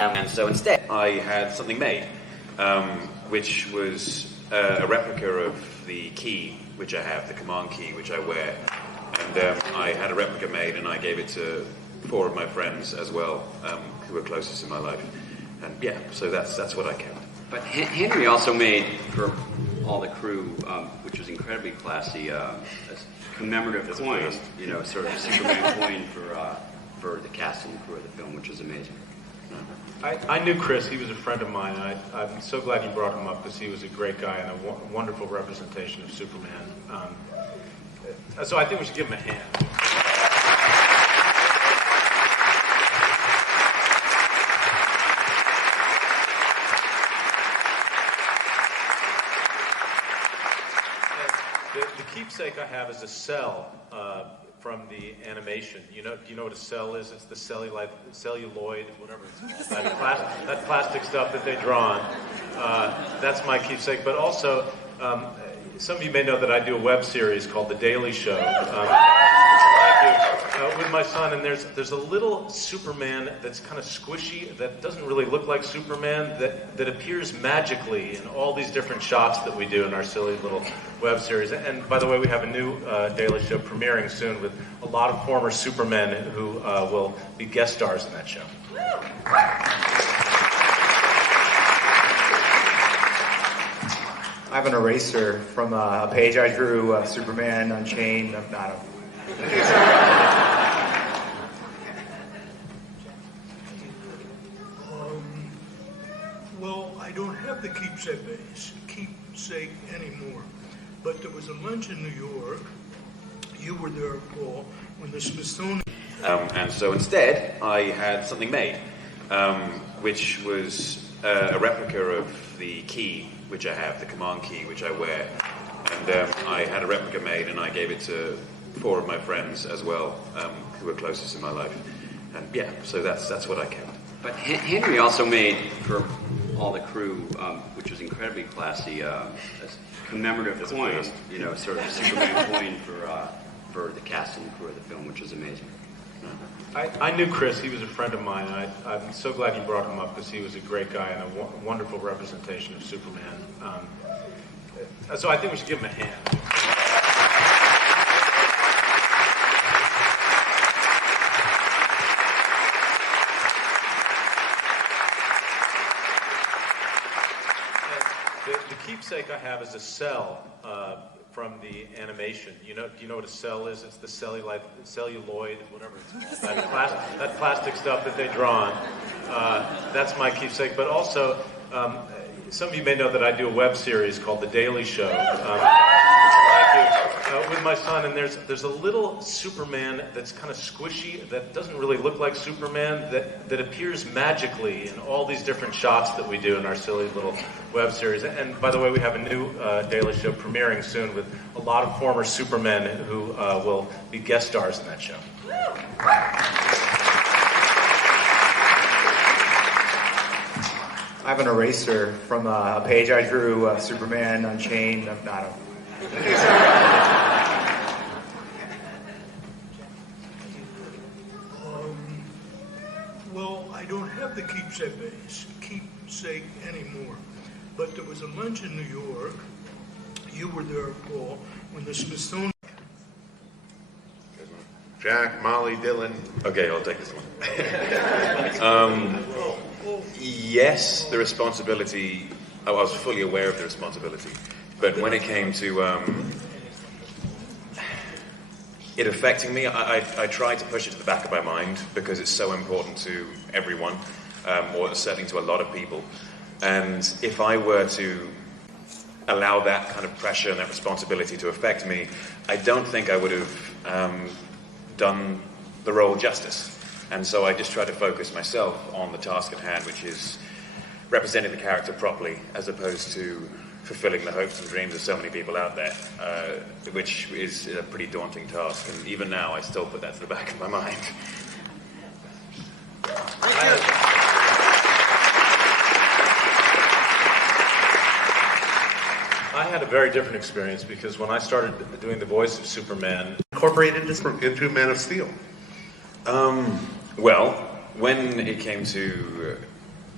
And so instead, I had something made, which was a replica of the key which I have, the command key which I wear. And I had a replica made, and I gave it to 4 of my friends as well, who were closest in my life. And yeah, so that's what I kept. But Henry also made for all the crew, which was incredibly classy, a commemorative coin, sort of Superman coin for the cast and crew of the film, which was amazing. I knew Chris. He was a friend of mine. I'm so glad you brought him up because he was a great guy and a wonderful representation of Superman. So I think we should give him a hand. The keepsake I have is a cell from the animation. Do you know what a cell is? It's the celluloid, whatever it's called. That plastic stuff that they draw on. That's my keepsake. But also, some of you may know that I do a web series called The Daily Show. With my son, and there's a little Superman that's kind of squishy, that doesn't really look like Superman, that appears magically in all these different shots that we do in our silly little web series. And by the way, we have a new Daily Show premiering soon with a lot of former Supermen who will be guest stars in that show. I have an eraser from a page I drew, Superman Unchained. Well, I don't have the keepsake anymore, but there was a lunch in New York. You were there, Paul, when the Smithsonian... And so instead, I had something made, which was a replica of the key which I have, the command key which I wear. And I had a replica made, and I gave it to 4 of my friends as well, who were closest in my life. And yeah, so that's what I kept. But Henry also made for all the crew, which was incredibly classy, a commemorative coin, sort of Superman coin for the cast and crew of the film, which was amazing. I knew Chris. He was a friend of mine. I'm so glad you brought him up because he was a great guy and a wonderful representation of Superman. So I think we should give him a hand. The keepsake I have is a cell from the animation. Do you know what a cell is? It's the celluloid, whatever it's called. That plastic stuff that they draw on. That's my keepsake. But also, some of you may know that I do a web series called The Daily Show. With my son, and there's a little Superman that's kind of squishy, that doesn't really look like Superman, that appears magically in all these different shots that we do in our silly little web series. And by the way, we have a new Daily Show premiering soon with a lot of former Supermen who will be guest stars in that show. I have an eraser from a page I drew, Superman Unchained. Well, I don't have the keepsake anymore, but there was a lunch in New York. You were there, Paul, when the Smithsonian... Jack, Molly, Dylan. Okay, I'll take this one. Yes, the responsibility, I was fully aware of the responsibility, but when it came to it affecting me, I tried to push it to the back of my mind because it's so important to everyone, or certainly to a lot of people. And if I were to allow that kind of pressure and that responsibility to affect me, I don't think I would have done the role justice. And so I just try to focus myself on the task at hand, which is representing the character properly, as opposed to fulfilling the hopes and dreams of so many people out there, which is a pretty daunting task. And even now, I still put that to the back of my mind. I had a very different experience because when I started doing the voice of Superman, Incorporated this into Man of Steel. Well, when it came to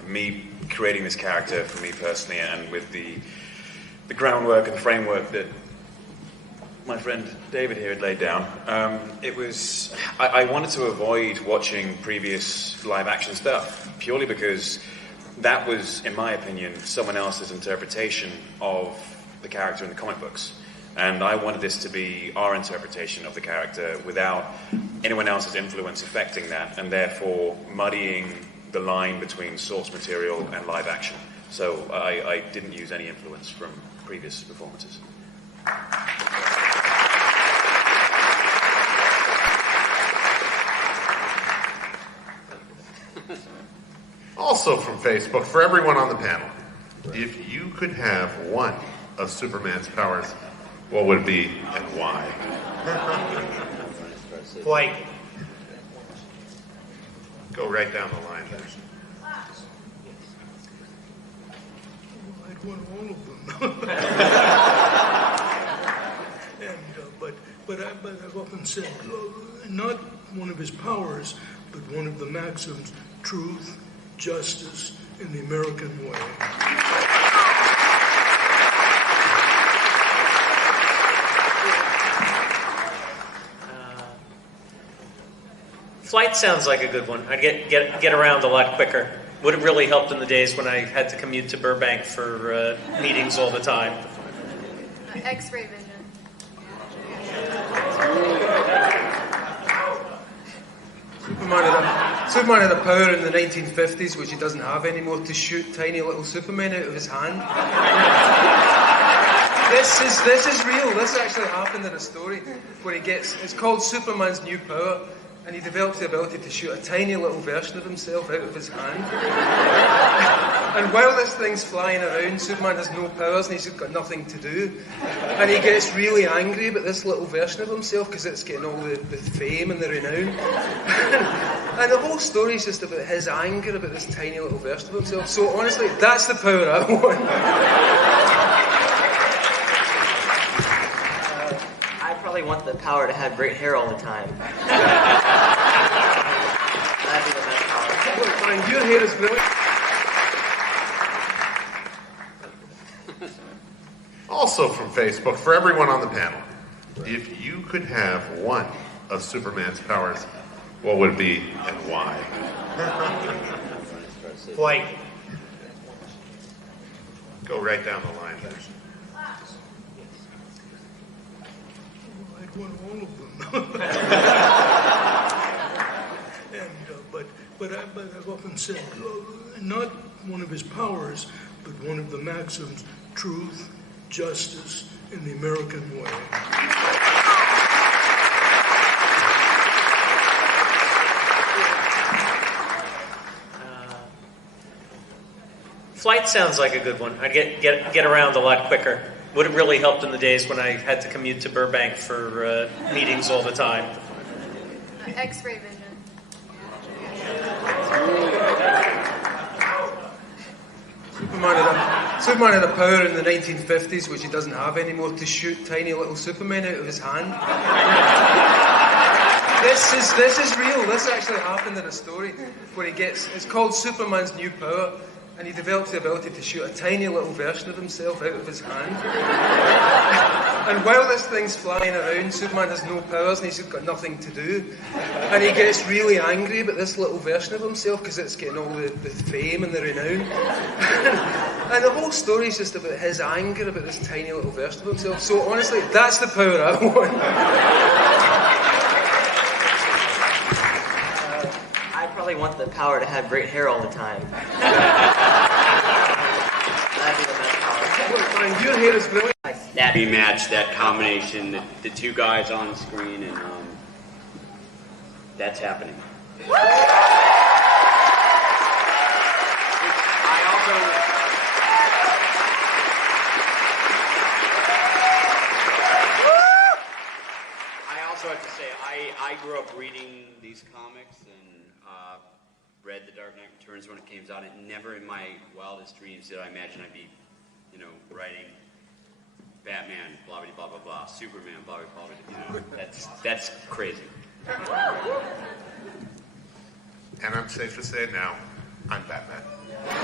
me creating this character for me personally, and with the groundwork and the framework that my friend David here had laid down, I wanted to avoid watching previous live action stuff, purely because that was, in my opinion, someone else's interpretation of the character in the comic books. And I wanted this to be our interpretation of the character without anyone else's influence affecting that, and therefore muddying the line between source material and live action. So I didn't use any influence from previous performances. Also from Facebook, for everyone on the panel, if you could have one of Superman's powers, what would it be and why? Flight. Go right down the line there. I'd want all of them. But I've often said, not one of his powers, but one of the maxims: truth, justice, and the American way. Flight sounds like a good one. I'd get around a lot quicker. Would have really helped in the days when I had to commute to Burbank for meetings all the time. X-ray vision. Superman had a power in the 1950s which he doesn't have anymore, to shoot tiny little Supermen out of his hand. This is real. This actually happened in a story where it's called Superman's New Power, and he develops the ability to shoot a tiny little version of himself out of his hand. And while this thing's flying around, Superman has no powers and he's got nothing to do. And he gets really angry about this little version of himself because it's getting all the fame and the renown. And the whole story's just about his anger about this tiny little version of himself. So honestly, that's the power I want. I probably want the power to have great hair all the time. That'd be the best power. Look, man, your hair is brilliant. Also from Facebook, for everyone on the panel, if you could have one of Superman's powers, what would it be and why? Flight. Go right down the line there. I'd want all of them. But I've often said, not one of his powers, but one of the maxims: truth, justice, and the American way. Flight sounds like a good one. I'd get around a lot quicker. Would have really helped in the days when I had to commute to Burbank for meetings all the time. X-ray vision. Superman had a power in the 1950s which he doesn't have anymore, to shoot tiny little Supermen out of his hand. This is real. This actually happened in a story where it's called Superman's New Power, and he develops the ability to shoot a tiny little version of himself out of his hand. And while this thing's flying around, Superman has no powers and he's got nothing to do. And he gets really angry about this little version of himself because it's getting all the fame and the renown. And the whole story's just about his anger about this tiny little version of himself. So honestly, that's the power I want. I probably want the power to have great hair all the time. That'd be the best power. Look, man, your hair is brilliant. That rematch, that combination, the two guys on screen, and that's happening. I also have to say, I grew up reading these comics and read The Dark Knight Returns when it came out, and never in my wildest dreams did I imagine I'd be, writing Batman, blah blah blah blah blah, Superman, blah blah blah. That's crazy. And I'm safe to say it now, I'm Batman.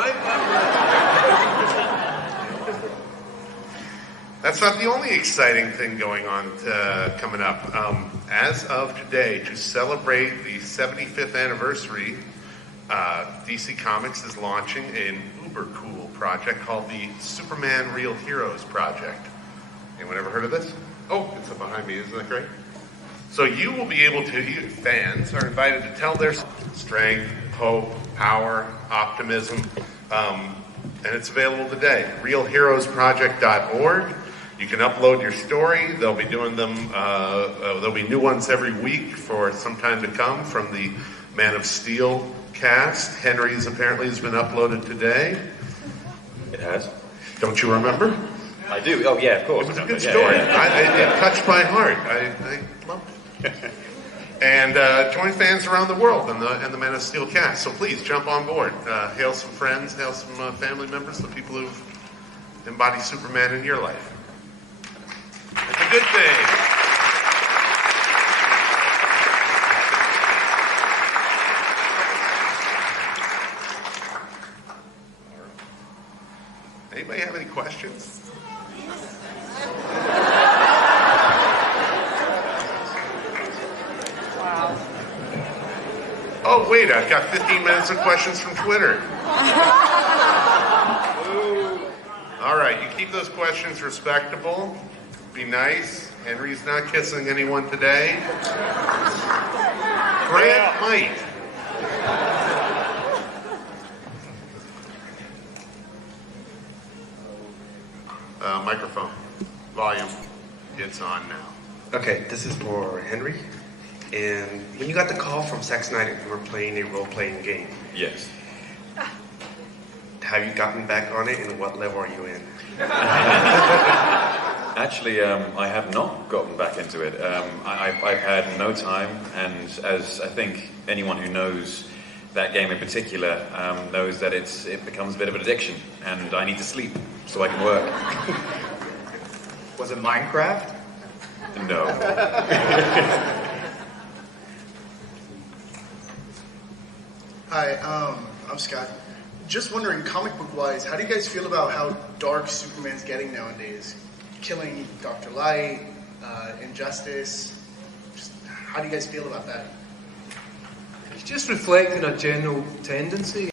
right? That's not the only exciting thing going on coming up. As of today, to celebrate the 75th anniversary, DC Comics is launching an uber cool project called the Superman Real Heroes Project. Anyone ever heard of this? Oh, it's up behind me, isn't that great? So you will be able to, fans are invited to tell their strength, hope, power, optimism, and it's available today. realheroesproject.org. You can upload your story. They'll be doing them, there'll be new ones every week for some time to come from the Man of Steel cast. Henry's apparently has been uploaded today. It has. Don't you remember? I do. Oh, yeah, of course. It was a good story. It touched my heart. I loved it. And join fans around the world and the Man of Steel cast. So please jump on board. Hail some friends, hail some family members, the people who've embodied Superman in your life. It's a good thing. Anybody have any questions? Oh, wait, I've got 15 minutes of questions from Twitter. All right, you keep those questions respectable. Be nice. Henry's not kissing anyone today. Grant might. Microphone. Volume. It's on now. Okay, this is for Henry. And when you got the call from Zack Snyder, you were playing a role-playing game. Yes. Have you gotten back on it, and what level are you in? Actually, I have not gotten back into it. I've had no time, and as I think anyone who knows that game in particular knows that it becomes a bit of an addiction, and I need to sleep so I can work. Was it Minecraft? No. Hi, I'm Scott. Just wondering, comic book wise, how do you guys feel about how dark Superman's getting nowadays? Killing Dr. Light, Injustice. Just, how do you guys feel about that? It's just reflecting a general tendency.